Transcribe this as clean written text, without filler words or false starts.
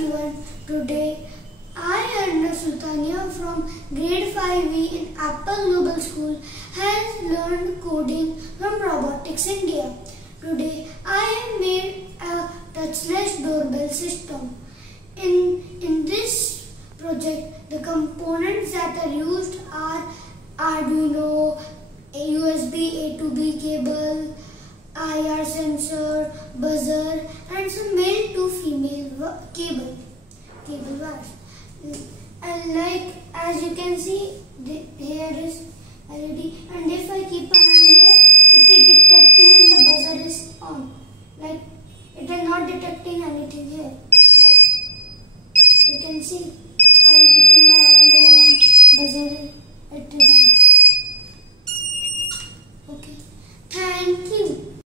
everyone. Today I, Arnav Sultania from grade 5E in Apple Global School has learned coding from Robotics India. Today I have made a touchless doorbell system. In this project, the components that are used are Arduino, a USB A to B cable, IR sensor, buzzer and some male to female cable wires. And like as you can see, here is LED, and if I keep an eye here, it is detecting and the buzzer is on. Like it is not detecting anything here. Like you can see, I am keeping my hand here and buzzer it is on.